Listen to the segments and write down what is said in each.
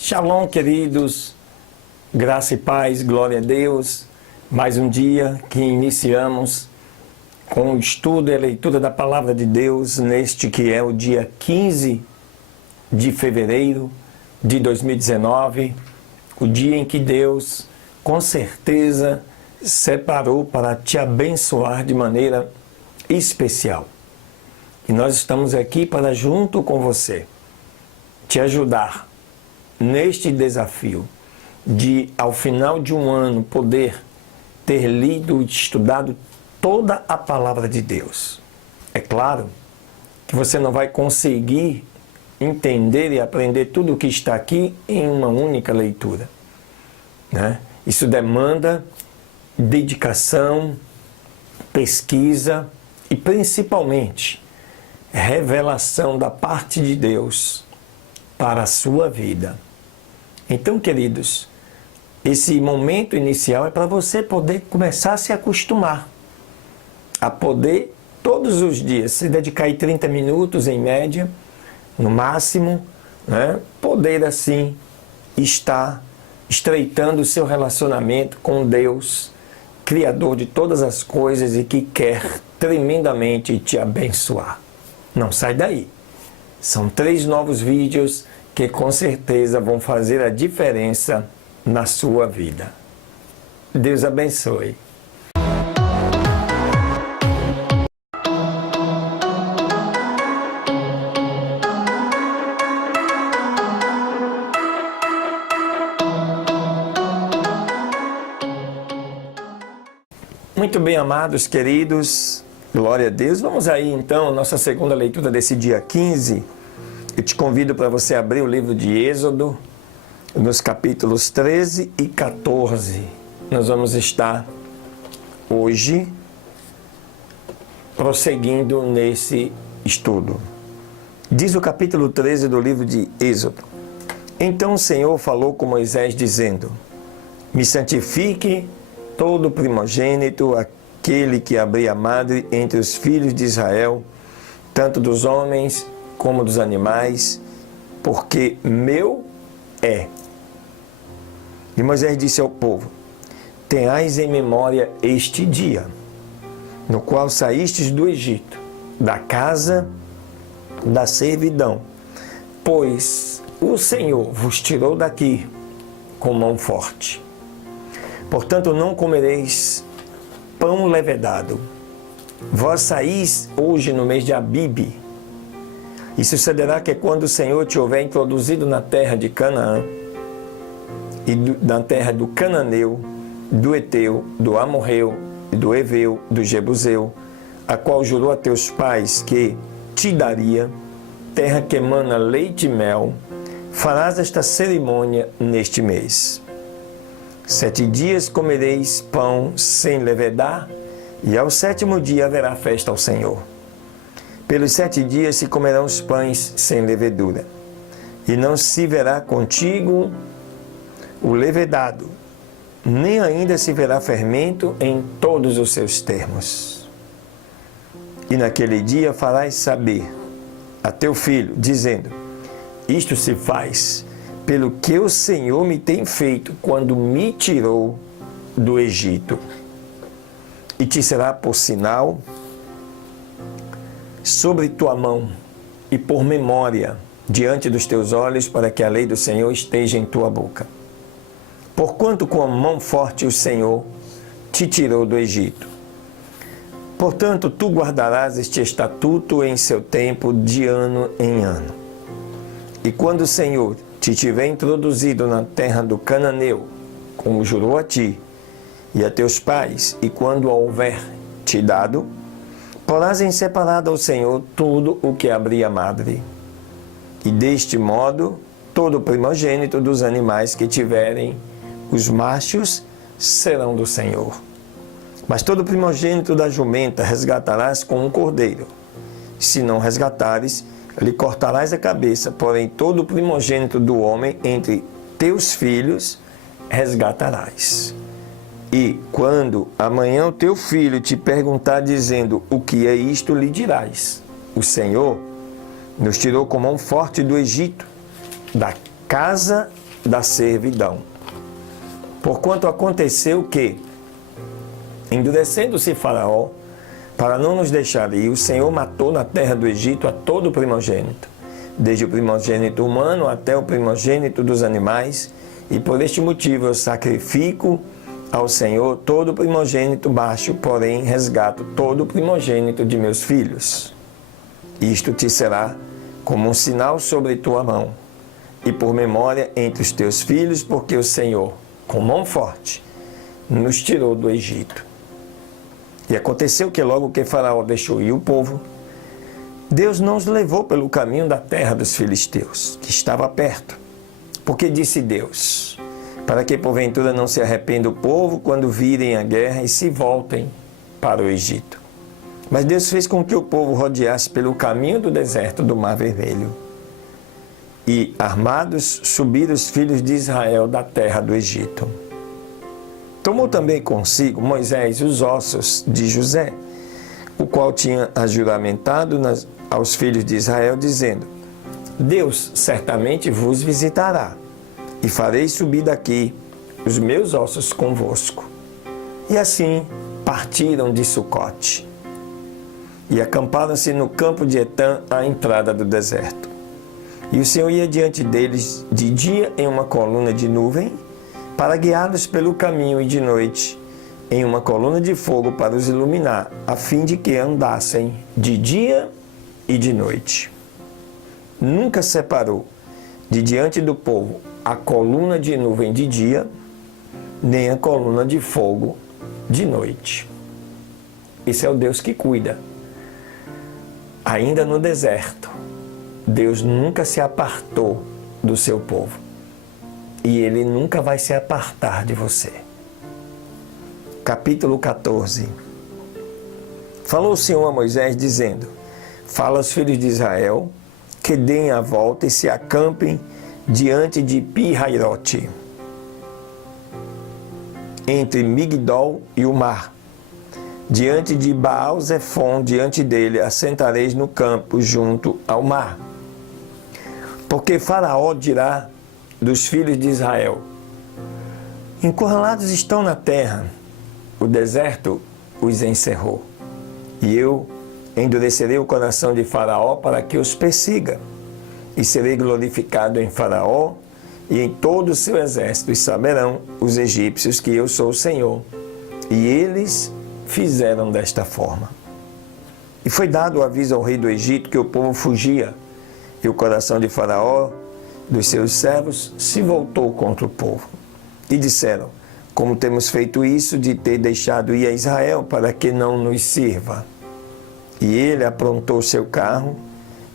Shalom, queridos, graça e paz, glória a Deus. Mais um dia que iniciamos com o estudo e a leitura da Palavra de Deus neste que é o dia 15 de fevereiro de 2019, o dia em que Deus, com certeza, separou para te abençoar de maneira especial. E nós estamos aqui para, junto com você, te ajudar neste desafio de, ao final de um ano, poder ter lido e estudado toda a Palavra de Deus. É claro que você não vai conseguir entender e aprender tudo o que está aqui em uma única leitura, né? Isso demanda dedicação, pesquisa e, principalmente, revelação da parte de Deus para a sua vida. Então, queridos, esse momento inicial é para você poder começar a se acostumar a poder, todos os dias, se dedicar aí 30 minutos em média, no máximo, né? Poder assim estar estreitando o seu relacionamento com Deus, Criador de todas as coisas e que quer tremendamente te abençoar. Não sai daí. São 3 novos vídeos que com certeza vão fazer a diferença na sua vida. Deus abençoe. Muito bem, amados, queridos, glória a Deus. Vamos aí então à nossa segunda leitura desse dia 15. Eu te convido para você abrir o livro de Êxodo, nos capítulos 13 e 14. Nós vamos estar hoje prosseguindo nesse estudo. Diz o capítulo 13 do livro de Êxodo: Então o Senhor falou com Moisés, dizendo: Me santifique todo primogênito, aquele que abrir a madre entre os filhos de Israel, tanto dos homens como dos animais, porque meu é. E Moisés disse ao povo: Tenhais em memória este dia, no qual saístes do Egito, da casa da servidão, pois o Senhor vos tirou daqui com mão forte. Portanto, não comereis pão levedado. Vós saís hoje no mês de Abibe. E sucederá que quando o Senhor te houver introduzido na terra de Canaã, e na terra do Cananeu, do Eteu, do Amorreu, do Eveu, do Jebuseu, a qual jurou a teus pais que te daria, terra que emana leite e mel, farás esta cerimônia neste mês. 7 dias comereis pão sem levedar, e ao 7º dia haverá festa ao Senhor. Pelos 7 dias se comerão os pães sem levedura, e não se verá contigo o levedado, nem ainda se verá fermento em todos os seus termos. E naquele dia farás saber a teu filho, dizendo: Isto se faz pelo que o Senhor me tem feito quando me tirou do Egito. E te será por sinal sobre tua mão e por memória diante dos teus olhos, para que a lei do Senhor esteja em tua boca. Porquanto com a mão forte o Senhor te tirou do Egito. Portanto, tu guardarás este estatuto em seu tempo, de ano em ano. E quando o Senhor te tiver introduzido na terra do Cananeu, como jurou a ti e a teus pais, e quando a houver te dado, porás em separado ao Senhor tudo o que abrir a madre. E deste modo, todo primogênito dos animais que tiverem, os machos serão do Senhor. Mas todo primogênito da jumenta resgatarás com um cordeiro. Se não resgatares, lhe cortarás a cabeça, porém todo primogênito do homem entre teus filhos resgatarás. E quando amanhã o teu filho te perguntar, dizendo: o que é isto? Lhe dirás: o Senhor nos tirou com mão forte do Egito, da casa da servidão. Porquanto aconteceu que, endurecendo-se Faraó, para não nos deixar ir, o Senhor matou na terra do Egito a todo primogênito, desde o primogênito humano até o primogênito dos animais, e por este motivo eu sacrifico ao Senhor todo primogênito baixo, porém resgato todo primogênito de meus filhos. Isto te será como um sinal sobre tua mão, e por memória entre os teus filhos, porque o Senhor, com mão forte, nos tirou do Egito. E aconteceu que logo que Faraó deixou ir o povo, Deus não os levou pelo caminho da terra dos filisteus, que estava perto. Porque disse Deus, para que porventura não se arrependa o povo quando virem a guerra e se voltem para o Egito. Mas Deus fez com que o povo rodeasse pelo caminho do deserto do Mar Vermelho. E, armados, subiram os filhos de Israel da terra do Egito. Tomou também consigo Moisés os ossos de José, o qual tinha ajuramentado aos filhos de Israel, dizendo: Deus certamente vos visitará, e farei subir daqui os meus ossos convosco. E assim partiram de Sucote, e acamparam-se no campo de Etã, à entrada do deserto. E o Senhor ia diante deles de dia em uma coluna de nuvem, para guiá-los pelo caminho, e de noite em uma coluna de fogo para os iluminar, a fim de que andassem de dia e de noite. Nunca separou de diante do povo a coluna de nuvem de dia, nem a coluna de fogo de noite. Esse é o Deus que cuida. Ainda no deserto, Deus nunca se apartou do seu povo. E Ele nunca vai se apartar de você. Capítulo 14. Falou o Senhor a Moisés, dizendo: Fala aos filhos de Israel que deem a volta e se acampem diante de Pi-Hairote, entre Migdol e o mar. Diante de Baal-Zefon, diante dele, assentareis no campo junto ao mar. Porque Faraó dirá dos filhos de Israel: Encurralados estão na terra, o deserto os encerrou. E eu endurecerei o coração de Faraó para que os persiga. E serei glorificado em Faraó e em todo o seu exército, e saberão os egípcios que eu sou o Senhor. E eles fizeram desta forma. E foi dado o aviso ao rei do Egito que o povo fugia, e o coração de Faraó, dos seus servos, se voltou contra o povo. E disseram: Como temos feito isso de ter deixado ir a Israel para que não nos sirva? E ele aprontou seu carro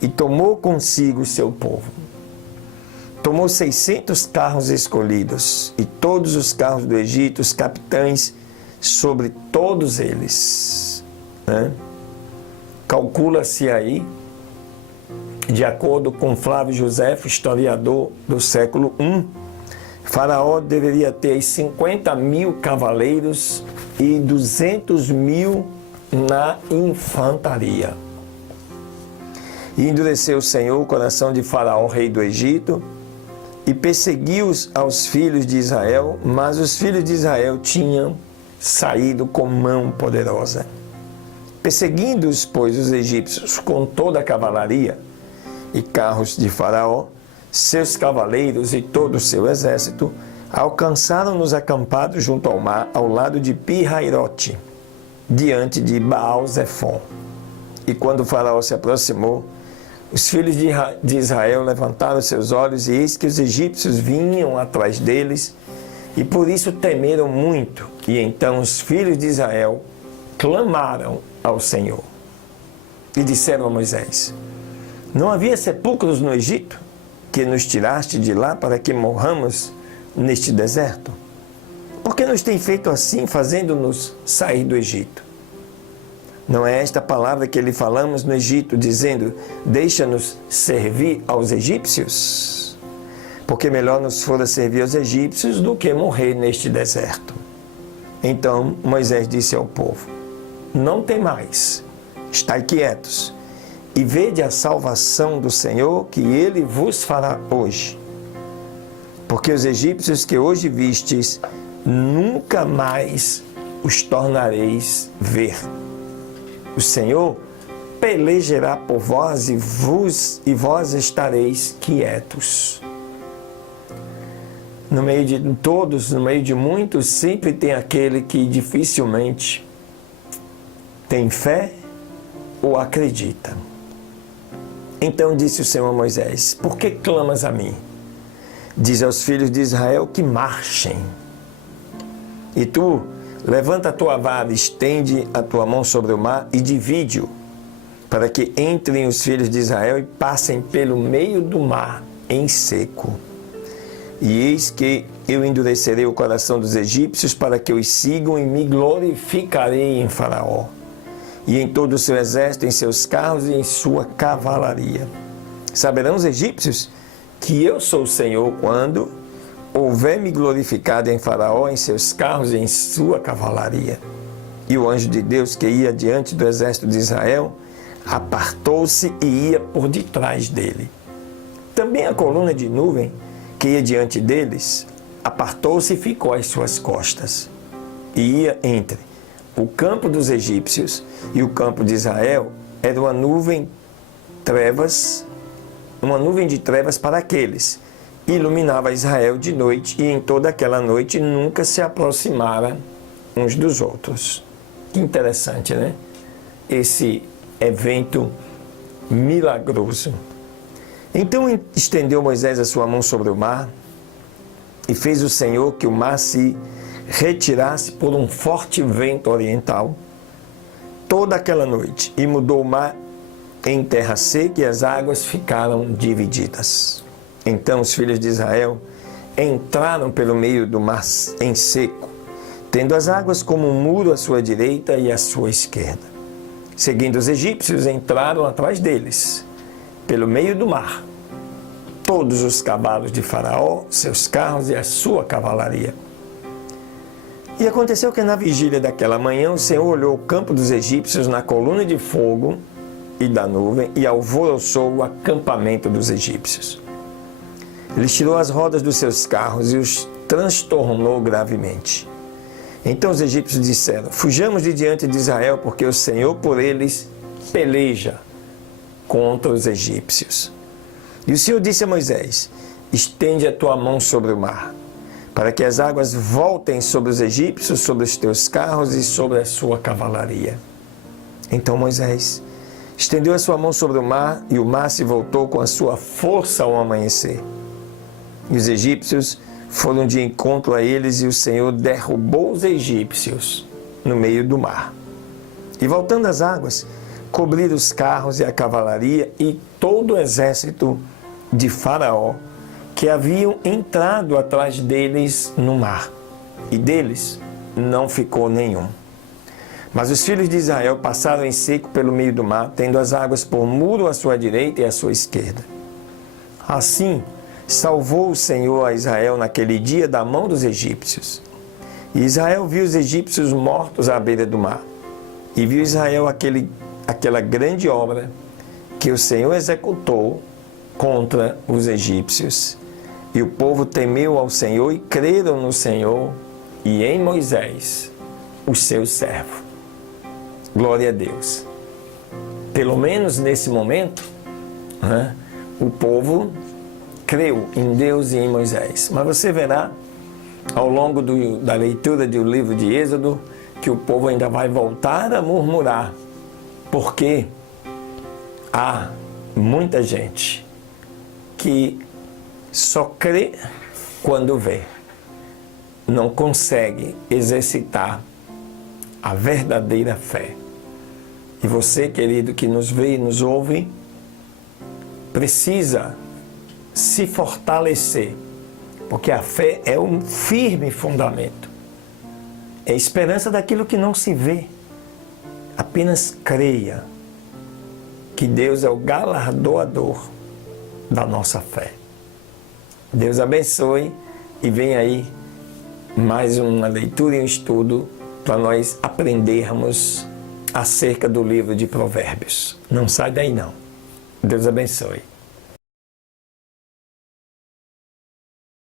e tomou consigo seu povo. Tomou 600 carros escolhidos, e todos os carros do Egito, os capitães sobre todos eles. Calcula-se aí, de acordo com Flávio Josefo, historiador do século I, Faraó deveria ter 50.000 cavaleiros e 200.000 na infantaria. E endureceu o Senhor o coração de Faraó, rei do Egito, e perseguiu aos filhos de Israel, mas os filhos de Israel tinham saído com mão poderosa. Perseguindo-os, pois, os egípcios com toda a cavalaria e carros de Faraó, seus cavaleiros e todo o seu exército, alcançaram-nos acampados junto ao mar, ao lado de Pi-Hairote, diante de Baal-Zefon. E quando Faraó se aproximou, os filhos de Israel levantaram seus olhos, e eis que os egípcios vinham atrás deles, e por isso temeram muito. E então os filhos de Israel clamaram ao Senhor e disseram a Moisés: Não havia sepulcros no Egito, que nos tiraste de lá para que morramos neste deserto? Por que nos tem feito assim, fazendo-nos sair do Egito? Não é esta palavra que lhe falamos no Egito, dizendo: Deixa-nos servir aos egípcios? Porque melhor nos fora servir aos egípcios do que morrer neste deserto. Então Moisés disse ao povo: Não temais, estai quietos, e vede a salvação do Senhor que Ele vos fará hoje. porque os egípcios que hoje vistes, nunca mais os tornareis ver. O Senhor pelejará por vós e vós estareis quietos. No meio de todos, no meio de muitos, sempre tem aquele que dificilmente tem fé ou acredita. Então disse o Senhor a Moisés: por que clamas a mim? Diz aos filhos de Israel que marchem. E tu, levanta a tua vara, estende a tua mão sobre o mar e divide-o, para que entrem os filhos de Israel e passem pelo meio do mar em seco. E eis que eu endurecerei o coração dos egípcios para que os sigam e me glorificarei em Faraó, e em todo o seu exército, em seus carros e em sua cavalaria. Saberão os egípcios que eu sou o Senhor quando houver me glorificado em Faraó, em seus carros e em sua cavalaria. E o anjo de Deus que ia diante do exército de Israel apartou-se e ia por detrás dele. Também a coluna de nuvem que ia diante deles apartou-se e ficou às suas costas. E ia entre o campo dos egípcios e o campo de Israel, era uma nuvem de trevas para aqueles. Iluminava Israel de noite, e em toda aquela noite nunca se aproximara uns dos outros. Que interessante, né? Esse evento milagroso. Então estendeu Moisés a sua mão sobre o mar, e fez o Senhor que o mar se retirasse por um forte vento oriental toda aquela noite, e mudou o mar em terra seca, e as águas ficaram divididas. Então os filhos de Israel entraram pelo meio do mar em seco, tendo as águas como um muro à sua direita e à sua esquerda. Seguindo os egípcios, entraram atrás deles, pelo meio do mar, todos os cavalos de Faraó, seus carros e a sua cavalaria. E aconteceu que na vigília daquela manhã o Senhor olhou o campo dos egípcios na coluna de fogo e da nuvem e alvoroçou o acampamento dos egípcios. Ele tirou as rodas dos seus carros e os transtornou gravemente. Então os egípcios disseram: fujamos de diante de Israel, porque o Senhor por eles peleja contra os egípcios. E o Senhor disse a Moisés: estende a tua mão sobre o mar, para que as águas voltem sobre os egípcios, sobre os teus carros e sobre a sua cavalaria. Então Moisés estendeu a sua mão sobre o mar, e o mar se voltou com a sua força ao amanhecer. E os egípcios foram de encontro a eles, e o Senhor derrubou os egípcios no meio do mar. E voltando as águas, cobriram os carros e a cavalaria e todo o exército de Faraó, que haviam entrado atrás deles no mar, e deles não ficou nenhum. Mas os filhos de Israel passaram em seco pelo meio do mar, tendo as águas por muro à sua direita e à sua esquerda. Assim, salvou o Senhor a Israel naquele dia da mão dos egípcios. E Israel viu os egípcios mortos à beira do mar. E viu Israel aquela grande obra que o Senhor executou contra os egípcios. E o povo temeu ao Senhor e creram no Senhor e em Moisés, o seu servo. Glória a Deus. Pelo menos nesse momento, né, o povo creu em Deus e em Moisés. Mas você verá, ao longo da leitura do livro de Êxodo, que o povo ainda vai voltar a murmurar, porque há muita gente que só crê quando vê, não consegue exercitar a verdadeira fé. E você, querido, que nos vê e nos ouve, precisa se fortalecer, porque a fé é um firme fundamento. É a esperança daquilo que não se vê. Apenas creia que Deus é o galardoador da nossa fé. Deus abençoe, e vem aí mais uma leitura e um estudo para nós aprendermos acerca do livro de Provérbios. Não sai daí não. Deus abençoe.